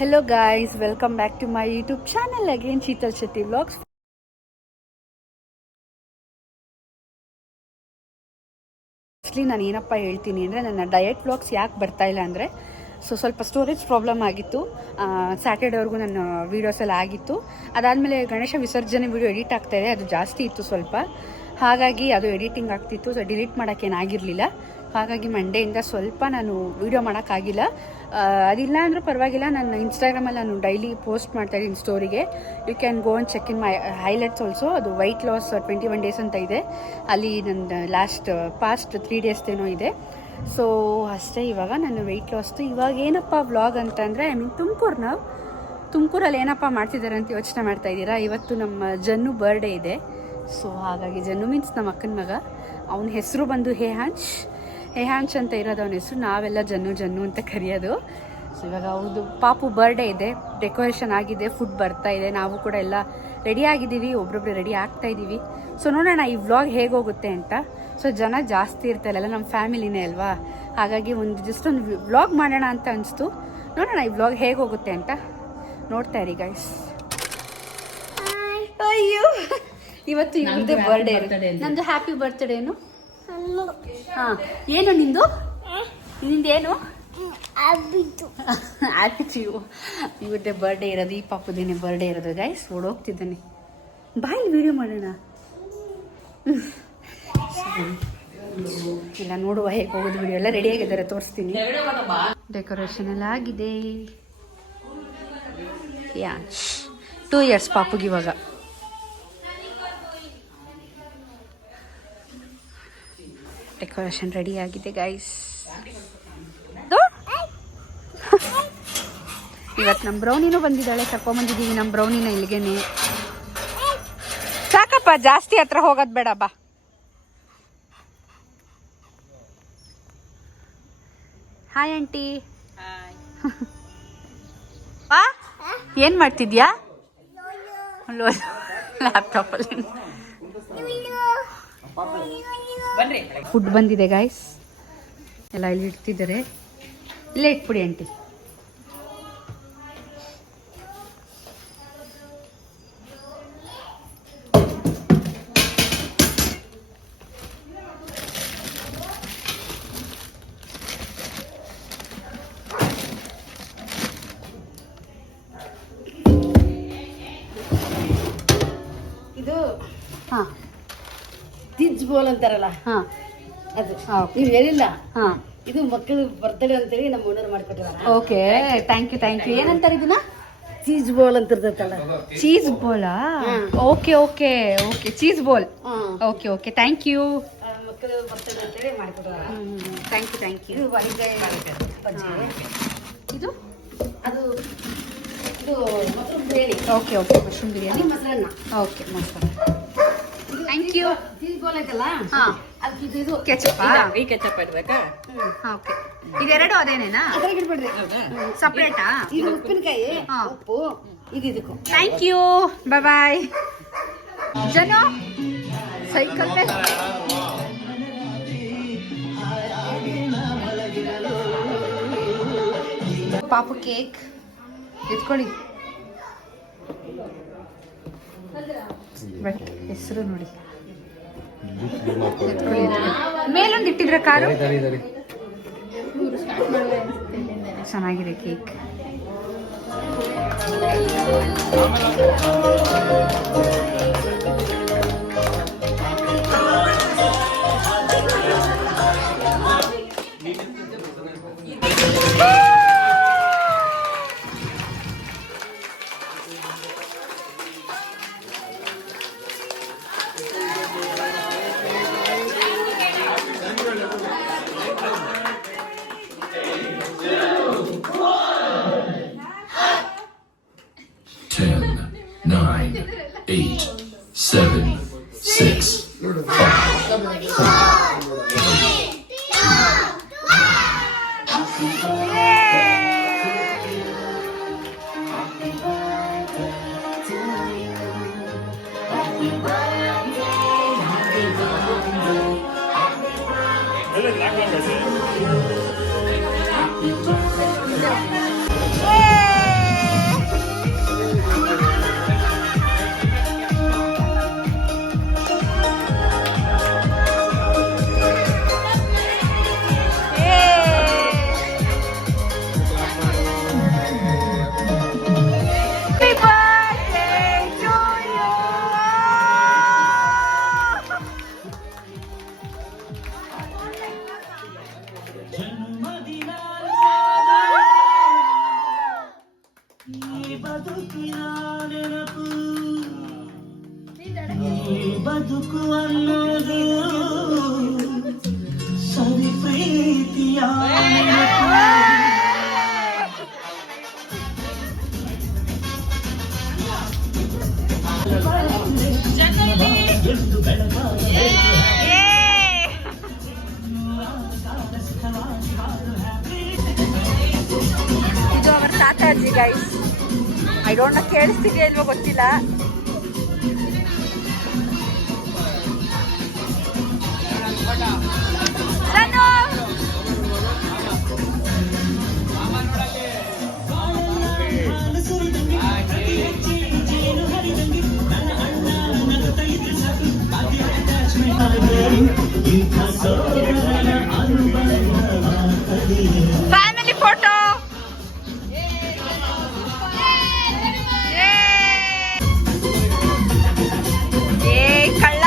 Hello guys, welcome back to my YouTube channel again, Sheetal Shetty Vlogs. Firstly ನಾನು ಏನಪ್ಪ ಹೇಳ್ತೀನಿ ಅಂದರೆ ನನ್ನ ಡಯಟ್ ವ್ಲಾಗ್ಸ್ ಯಾಕೆ ಬರ್ತಾ ಇಲ್ಲ ಅಂದರೆ ಸ್ವಲ್ಪ ಸ್ಟೋರೇಜ್ ಪ್ರಾಬ್ಲಮ್ ಆಗಿತ್ತು. ಸ್ಯಾಟರ್ಡೇವರೆಗೂ ನನ್ನ ವೀಡಿಯೋಸ್ ಎಲ್ಲ ಆಗಿತ್ತು. ಅದಾದಮೇಲೆ ಗಣೇಶ ವಿಸರ್ಜನೆ ವೀಡಿಯೋ ಎಡಿಟ್ ಆಗ್ತಾಯಿದೆ, ಅದು ಜಾಸ್ತಿ ಇತ್ತು ಸ್ವಲ್ಪ, ಹಾಗಾಗಿ ಅದು ಎಡಿಟಿಂಗ್ ಆಗ್ತಿತ್ತು. ಸೊ ಡಿಲೀಟ್ ಮಾಡೋಕ್ಕೇನಾಗಿರಲಿಲ್ಲ. ಹಾಗಾಗಿ ಮಂಡೆಯಿಂದ ಸ್ವಲ್ಪ ನಾನು ವೀಡಿಯೋ ಮಾಡೋಕ್ಕಾಗಿಲ್ಲ. ಅದಿಲ್ಲ ಅಂದರೂ ಪರವಾಗಿಲ್ಲ, ನನ್ನ ಇನ್ಸ್ಟಾಗ್ರಾಮಲ್ಲಿ ನಾನು ಡೈಲಿ ಪೋಸ್ಟ್ ಮಾಡ್ತಾಯಿದ್ದೀನಿ ಸ್ಟೋರಿಗೆ. You can go and check in my highlights also. ಅದು ವೆಯ್ಟ್ ಲಾಸ್ 21 ಡೇಸ್ ಅಂತ ಇದೆ, ಅಲ್ಲಿ ನನ್ನ ಪಾಸ್ಟ್ 3 ಡೇಸ್ದೇನೋ ಇದೆ. ಸೊ ಅಷ್ಟೇ. ಇವಾಗ ನನ್ನ ವೆಯ್ಟ್ ಲಾಸ್ದು ಇವಾಗ ಏನಪ್ಪ ವ್ಲಾಗ್ ಅಂತಂದರೆ ತುಮಕೂರಲ್ಲಿ ಏನಪ್ಪ ಮಾಡ್ತಿದ್ದಾರೆ ಅಂತ ಯೋಚನೆ ಮಾಡ್ತಾಯಿದ್ದೀರಾ. ಇವತ್ತು ನಮ್ಮ ಜನ್ನು ಬರ್ಡೇ ಇದೆ. ಸೊ ಹಾಗಾಗಿ ಜನ್ನು ಮೀನ್ಸ್ ನಮ್ಮ ಅಕ್ಕನ ಮಗ, ಅವನ ಹೆಸರು ಬಂದು ಹೇಹಾಂಶ್ ಅಂತ ಇರೋದು ಅವನ ಹೆಸರು. ನಾವೆಲ್ಲ ಜನ್ನು ಅಂತ ಕರೆಯೋದು. ಸೊ ಇವಾಗ ಅವ್ರದ್ದು ಪಾಪು ಬರ್ಡೇ ಇದೆ, ಡೆಕೋರೇಷನ್ ಆಗಿದೆ, ಫುಡ್ ಬರ್ತಾ ಇದೆ, ನಾವು ಕೂಡ ಎಲ್ಲ ರೆಡಿ ಆಗಿದ್ದೀವಿ, ಒಬ್ರೊಬ್ರು ರೆಡಿ ಆಗ್ತಾ ಇದ್ದೀವಿ. ಸೊ ನೋಡೋಣ ಈ ವ್ಲಾಗ್ ಹೇಗೋಗುತ್ತೆ ಅಂತ. ಸೊ ಜನ ಜಾಸ್ತಿ ಇರ್ತಾರಲ್ಲ, ನಮ್ಮ ಫ್ಯಾಮಿಲಿನೇ ಅಲ್ವಾ, ಹಾಗಾಗಿ ಜಸ್ಟ್ ಒಂದು ವ್ಲಾಗ್ ಮಾಡೋಣ ಅಂತ ಅನಿಸ್ತು. ನೋಡೋಣ ಈ ವ್ಲಾಗ್ ಹೇಗೋಗುತ್ತೆ ಅಂತ. ನೋಡ್ತಾ ಇರಿ ಗೈಸ್. ಅಯ್ಯೋ, ಇವತ್ತು ಇವ್ರದ್ದೇ ಬರ್ಡೇ ಇರುತ್ತೆ. ನಂದು ಹ್ಯಾಪಿ ಬರ್ತ್ಡೇನು? ಹಾಂ, ಏನು ನಿಂದೇನು? ಇವ್ರದ್ದೇ ಬರ್ಡೇ ಇರೋದು, ಈ ಪಾಪುದೇನೆ ಬರ್ಡೇ ಇರೋದು ಗೈಸ್. ಓಡೋಗ್ತಿದ್ದಾನೆ, ಬಾಯ್ ವಿಡಿಯೋ ಮಾಡೋಣ. ಇಲ್ಲ ನೋಡುವ ಹೇಗೆ ಹೋಗೋದು. ವಿಡಿಯೋ ಎಲ್ಲ ರೆಡಿ ಆಗಿದ್ದಾರೆ, ತೋರಿಸ್ತೀನಿ. ಡೆಕೋರೇಷನ್ ಎಲ್ಲ ಆಗಿದೆ. 2 years ಪಾಪುಗೆ ಇವಾಗ. ಡೆಕೋರೇಷನ್ ರೆಡಿ ಆಗಿದೆ ಗೈಸ್. ಇವತ್ತು ನಮ್ಮ ಬ್ರೌನಿನೂ ಬಂದಿದ್ದಾಳೆ, ಕರ್ಕೊಂಬಂದಿದ್ದೀವಿ ನಮ್ಮ ಬ್ರೌನಿನ ಇಲ್ಲಿಗೇನೆ. ಸಾಕಪ್ಪ, ಜಾಸ್ತಿ ಹತ್ರ ಹೋಗೋದು ಬೇಡ, ಬಾ. Hi aunty. ಬಾ, ಏನು ಮಾಡ್ತಿದ್ಯಾ? ಲ್ಯಾಪ್ಟಾಪಲ್ಲಿ ಫುಡ್ ಬಂದಿದೆ ಗಾಯ್ಸ್, ಎಲ್ಲ ಇಲ್ಲಿ ಇಡ್ತಿದ್ದಾರೆ. ಇಲ್ಲೇ ಇಟ್ಬಿಡಿ ಆಂಟಿ. ಇದು ಹಾಂ, ತಿಜ್ ಬೋಲ್ ಅಂತಾರಲ್ಲ, ಹಾಂ ಅದು ನೀವು ಹೇಳಿಲ್ಲ. ಹಾಂ, ಇದು ಮಕ್ಕಳು ಬರ್ತಡೇ ಅಂತೇಳಿ ನಮ್ಮ ಓನರ್ ಮಾಡ್ಕೊಟ್ಟಿದ್ದಾರೆ. Okay, thank you. ಏನಂತಾರೆ ಇದನ್ನ? ಚೀಸ್ ಬೋಲ್ ಅಂತ ಇರ್ತೈತಲ್ಲ, ಚೀಸ್ ಬೋಲಾ? Okay, cheese ball. Okay, thank you. ಮಕ್ಕಳು ಬರ್ತಡೇ ಅಂತೇಳಿ ಮಾಡ್ಕೊಟ್ಟಿದ್ದಾರೆ. Thank you. ಇದು ಬರಿಗಾಯಿ ಬಜ್ಜಿ. ಇದು ಅದು ಇದು mushroom biryani. Okay, mushroom biryani, ಮೊಸರನ್ನ. ಓಕೆ, ಮೊಸರನ್ನ. Thank you. ಚೀಸ್ ಬೋಲ್ ಐತಲ್ಲ, ಹಾಂ, ಅದಕ್ಕೆ ಇದು ಕೆಚಪ್. ಈ ಕೆಚಪ್ ಇಡ್ಬೇಕಾ? ಓಕೆ, ಇದೆರಡು ಅದೇನೇನಾ? ಅದ್ರಾಗ ಇಡ್ಬಿಡ್ರಿ, ಸಪ್ರೇಟಾ? ಈಗ ಉಪ್ಪಿನಕಾಯಿ, ಹಾಂ, ಉಪ್ಪು, ಈಗ ಇದಕ್ಕೂ. Thank you. Bye. Janu cycle ಮೇಲೆ ಪಾಪು ಕೇಕ್ ಎತ್ಕೊಳ್ಳಿ. ಹೆಸರು ನೋಡಿ, ಮೇಲೊಂದು ಇಟ್ಟಿದ್ರೆ ಕಾರು. ಚೆನ್ನಾಗಿದೆ ಕೇಕ್. Yay! ಬದುಕು ಅನ್ನೋದು ಸವಿ ಪ್ರೀತಿಯ ಇದು ಅವರ ತಾತಾಜಿ ಗೈಸ್. ಐ ಡೋಂಟ್ ನೋ ಕೇಳಿಸ್ತಿದೆಯಾ ಇಲ್ವೋ ಗೊತ್ತಿಲ್ಲ. Sanu family photo. ಏ ಕಳ್ಳ.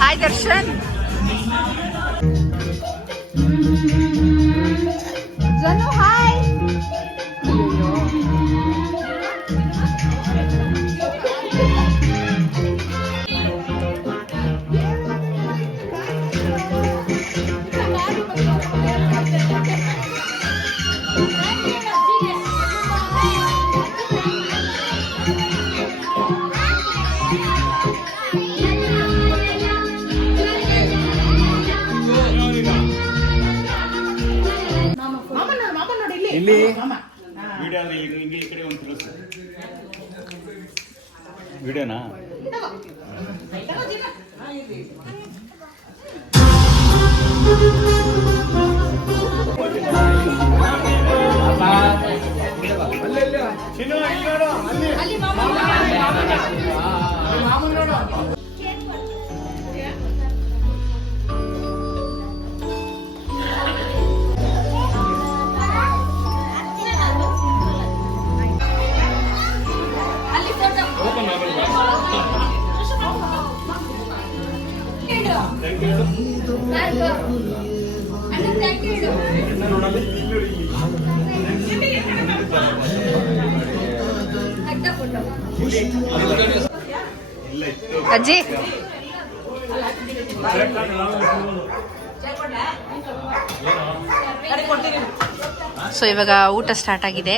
ಹಾಯ್ ದರ್ಶನ್. ಜನು ಹಾಯ್. ಇಲ್ಲಿ ವಿಡಿಯೋ ಅಂದ್ರೆ ಹಿಂಗೆ ಈ ಕಡೆ ಒಂದು ತಿಳಿಸು. ವಿಡಿಯೋನಾ? ಅಜ್ಜಿ ಸೊ ಇವಾಗ ಊಟ ಸ್ಟಾರ್ಟ್ ಆಗಿದೆ.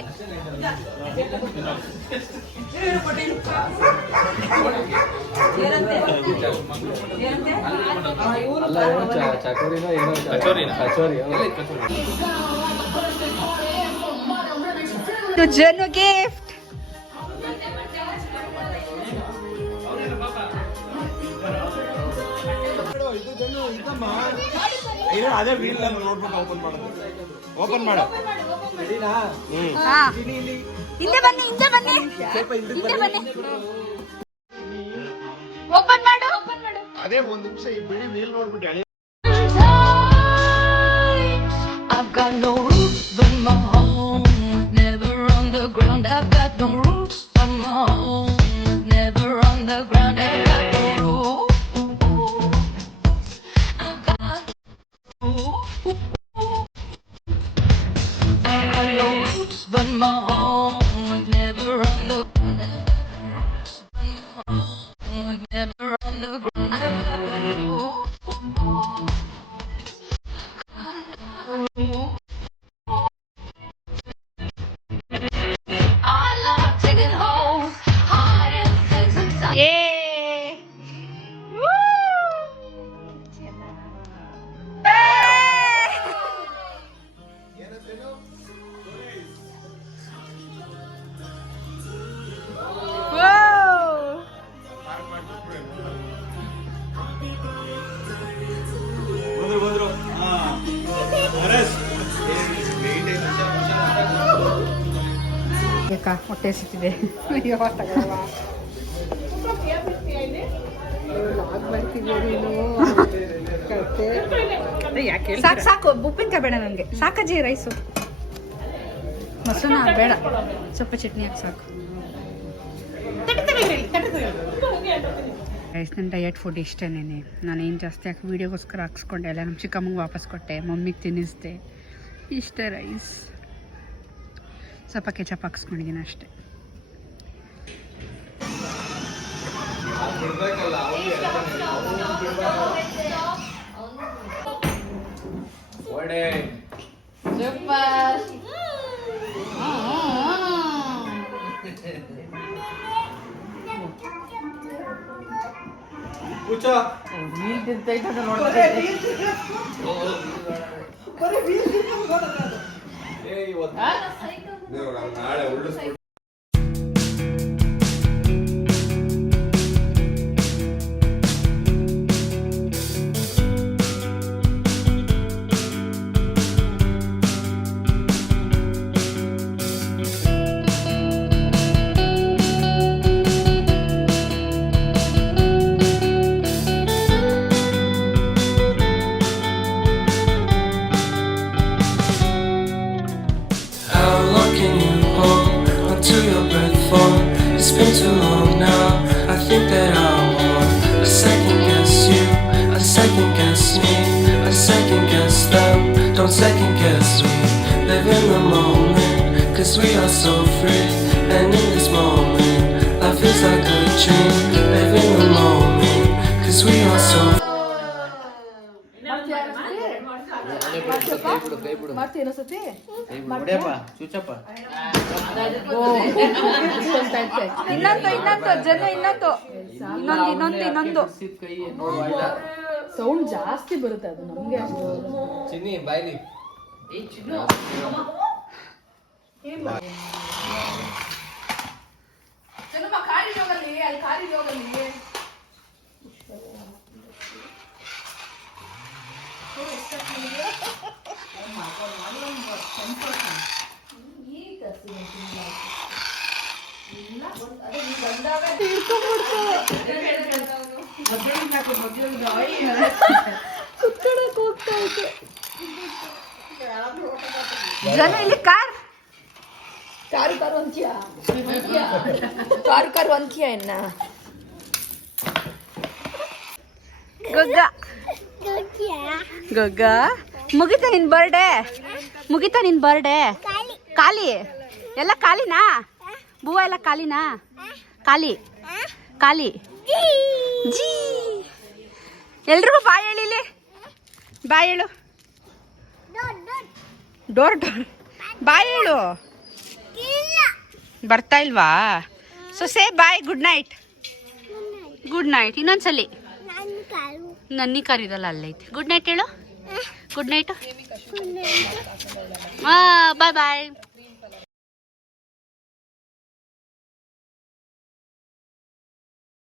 ಜನು ಗಿಫ್ಟ್. ಅದೇ ವೀಲ್ ನೋಡ್ಬಿಟ್ಟು ಓಪನ್ ಮಾಡೋದು. ಓಪನ್ ಮಾಡು. ಹಿಂದೆ ಬನ್ನಿ, ಹಿಂದೆ ಬನ್ನಿ, ಹಿಂದೆ ಬನ್ನಿ. ಓಪನ್ ಮಾಡು. ಅದೇ ಒಂದು ನಿಮಿಷ ಈ ಬಿಳಿ ವೀಲ್ ನೋಡ್ಬಿಟ್ಟು I've got no roots but my home, never on the ground. I've got no roots but my home, never on the ground. I've got no roots. I've got no roots but my home, never on the ground. Never on the ground. I've got no roots. ಬಂದ್ರು. ಹೊಟ್ಟೆ ಸಿಕ್ಕಿದೆ. ಸಾಕು ಸಾಕು ಉಪ್ಪಿನಕಾಯಿ ಬೇಡ ನನಗೆ. ಸಾಕಜ್ಜಿ rice ಮೊಸರನ್ನ ಬೇಡ, ಸ್ವಲ್ಪ ಚಟ್ನಿ ಹಾಕಿ ಸಾಕು. ರೈಸ್ ನನ್ನ ಡಯಟ್ ಫುಡ್ ಇಷ್ಟೇನೆ. ನಾನೇನು ಜಾಸ್ತಿ ಹಾಕಿ ವೀಡಿಯೋಗೋಸ್ಕರ ಹಾಕ್ಸ್ಕೊಂಡೆ ಎಲ್ಲ. ನಮ್ಮ ಚಿಕ್ಕಮ್ಮಂಗೆ ವಾಪಸ್ ಕೊಟ್ಟೆ, ಮಮ್ಮಿಗೆ ತಿನ್ನಿಸ್ದೆ. ಇಷ್ಟೇ ರೈಸ್, ಸ್ವಲ್ಪ ಕೆಚಪ್ ಹಾಕ್ಸ್ಕೊಂಡಿದ್ದೀನಿ ಅಷ್ಟೇ. ನಾಳೆ ಉಳ್ಳಿಸ್ಬಿಟ್ಟು How long can you hold onto your breath for? It's been too long now. I think that I want a second guess you, a second guess me, a second guess them. Don't second guess me. Live in the moment, 'cause we are so free. And in this moment, life is like a dream. Live in the moment, 'cause we are so ಇನ್ನೊಂದು sound ಜಾಸ್ತಿ ಬರುತ್ತೆ ಅದು ನಮ್ಗೆ. ಚಿನ್ನಿ ಬಾಯ್ಲಿ ಜನ ಇಲ್ಲಿ car ಅಂತೀಯ ಎನ್ನ ಗೊಗ್ಗ ಗೊಗ್ಗ ಮುಗಿತಾ ನಿನ್ ಬರ್ಡೇ? ಮುಗಿತಾ ನಿನ್ ಬರ್ಡೇ? ಖಾಲಿ ಎಲ್ಲ ಖಾಲಿನಾ? ಬೂವ ಎಲ್ಲ ಖಾಲಿನಾ? ಖಾಲಿ ಖಾಲಿ ಜೀ. ಎಲ್ರಿಗೂ ಬಾಯ್ ಹೇಳಿಲಿ, ಬಾಯ್ ಹೇಳು. ಡೋರ್ ಡೋರ್ ಬಾಯ್ ಹೇಳು. ಬರ್ತಾ ಇಲ್ವಾ? So say bye, good night. Good night. ಇನ್ನೊಂದ್ಸಲಿ ನನ್ನಿ ಕರಿದಲ್ಲ ಅಲ್ಲೈತಿ. ಗುಡ್ ನೈಟ್ ಹೇಳು. Good night. ಬಾಯ್ ಬಾಯ್.